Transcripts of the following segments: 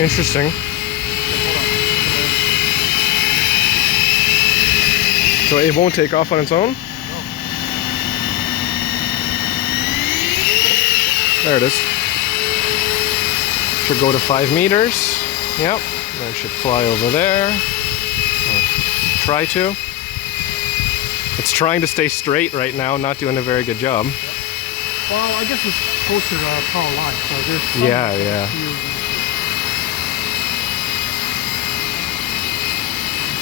Interesting. So it won't take off on its own? There it is. Should go to 5 meters. Yep. Then it should fly over there. Or try to. It's trying to stay straight right now, not doing a very good job. Well, I guess it's close to the power line, so there's some Yeah.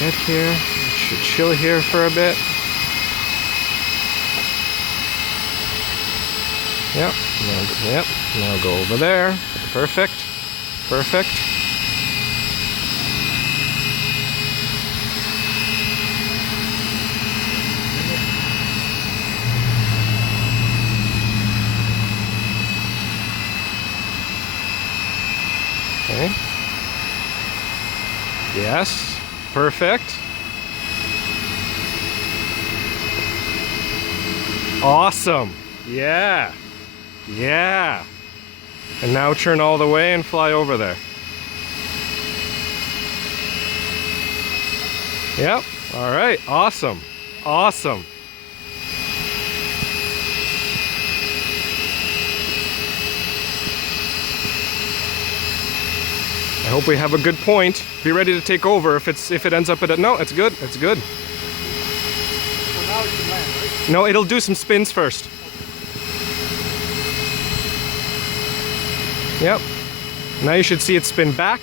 Get here. It should chill here for a bit. Yep. Yep. Now go over there. Perfect. Perfect. Okay. Yes. Perfect. Awesome. Yeah. Yeah. And now turn all the way and fly over there. Yep. All right. Awesome. Awesome. I hope we have a good point. Be ready to take over if it ends up at a no. It's good. It's good. So now it should land, right? No, it'll do some spins first. Yep. Now you should see it spin back.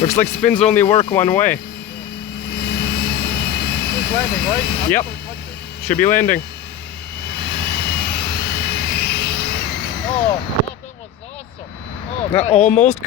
Looks like spins only work one way. It's landing, right? Yep. Should be landing. Oh, that was awesome. Oh, That almost